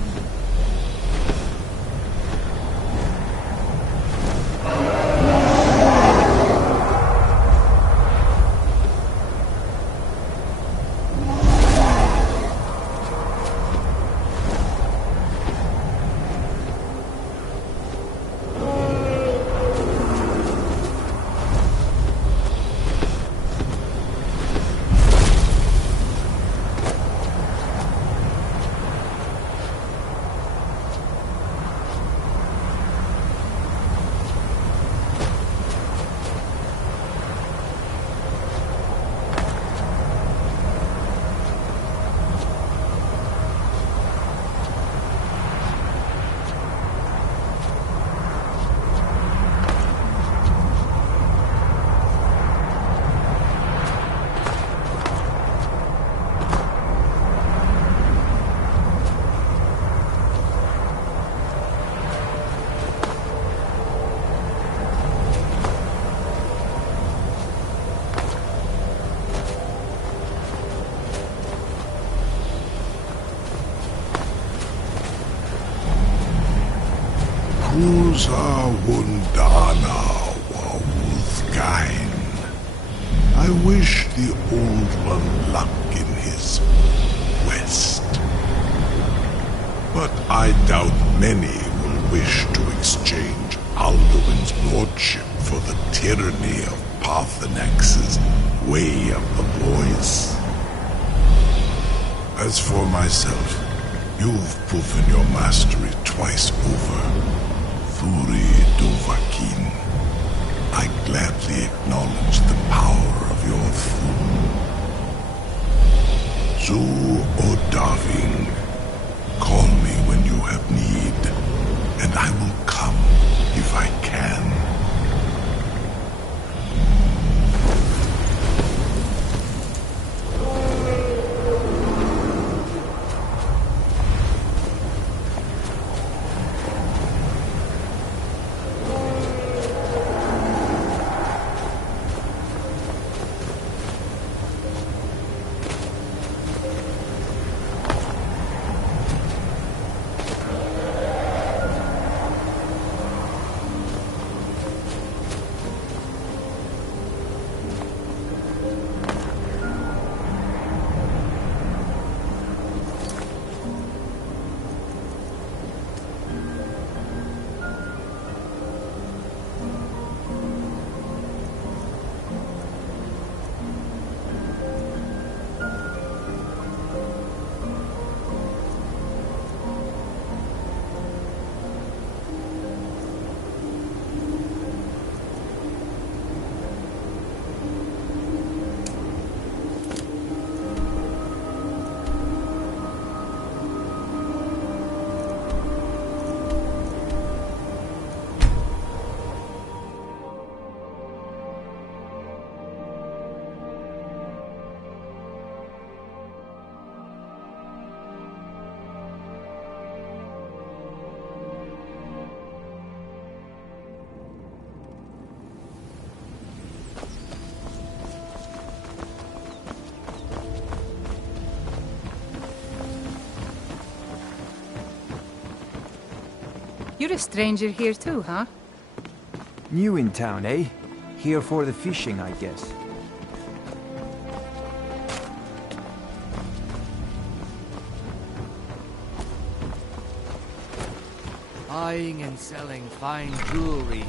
Kuza Wundana Wawuthgain. I wish the Old One luck in his quest. But I doubt many will wish to exchange Alduin's lordship for the tyranny of Parthenax's way of the voice. As for myself, you've proven your mastery twice over. Thuri Dovahkiin, I gladly acknowledge the power of your Thum. Zu Odaving, call me have need, and I will come if I can. You're a stranger here too, huh? New in town, eh? Here for the fishing, I guess. Buying and selling fine jewelry.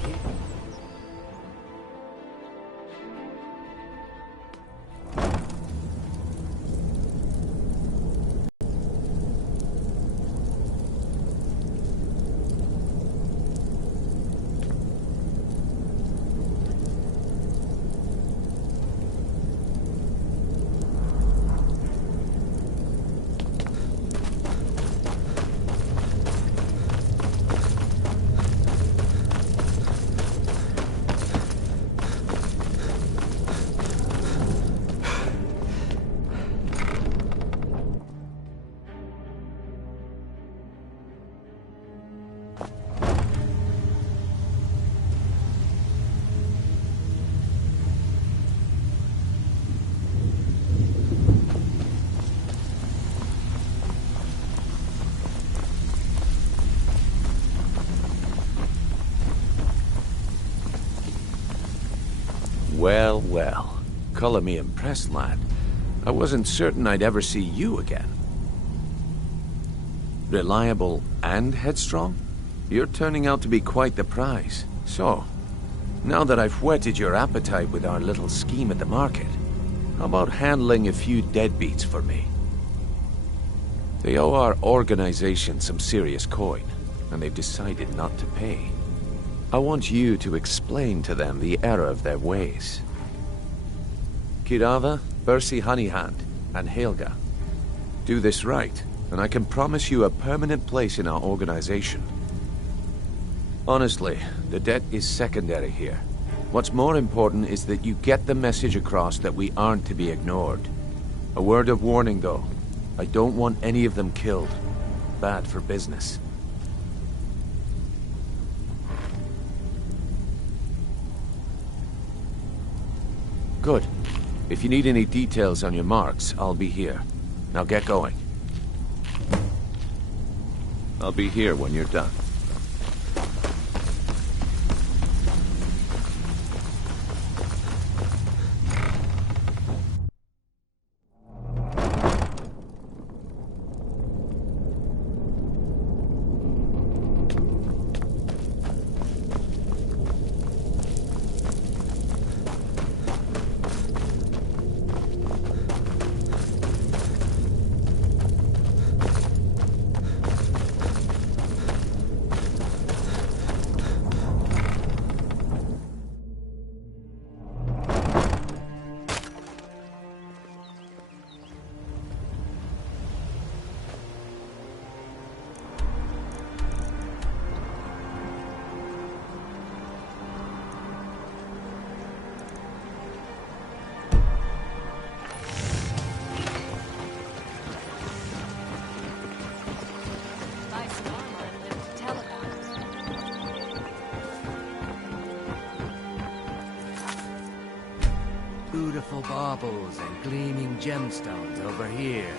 Well, well. Color me impressed, lad. I wasn't certain I'd ever see you again. Reliable and headstrong? You're turning out to be quite the prize. So, now that I've whetted your appetite with our little scheme at the market, how about handling a few deadbeats for me? They owe our organization some serious coin, and they've decided not to pay. I want you to explain to them the error of their ways. Kirava, Bersi Honeyhand, and Helga. Do this right, and I can promise you a permanent place in our organization. Honestly, the debt is secondary here. What's more important is that you get the message across that we aren't to be ignored. A word of warning, though. I don't want any of them killed. Bad for business. Good. If you need any details on your marks, I'll be here. Now get going. I'll be here when you're done. beautiful baubles and gleaming gemstones over here.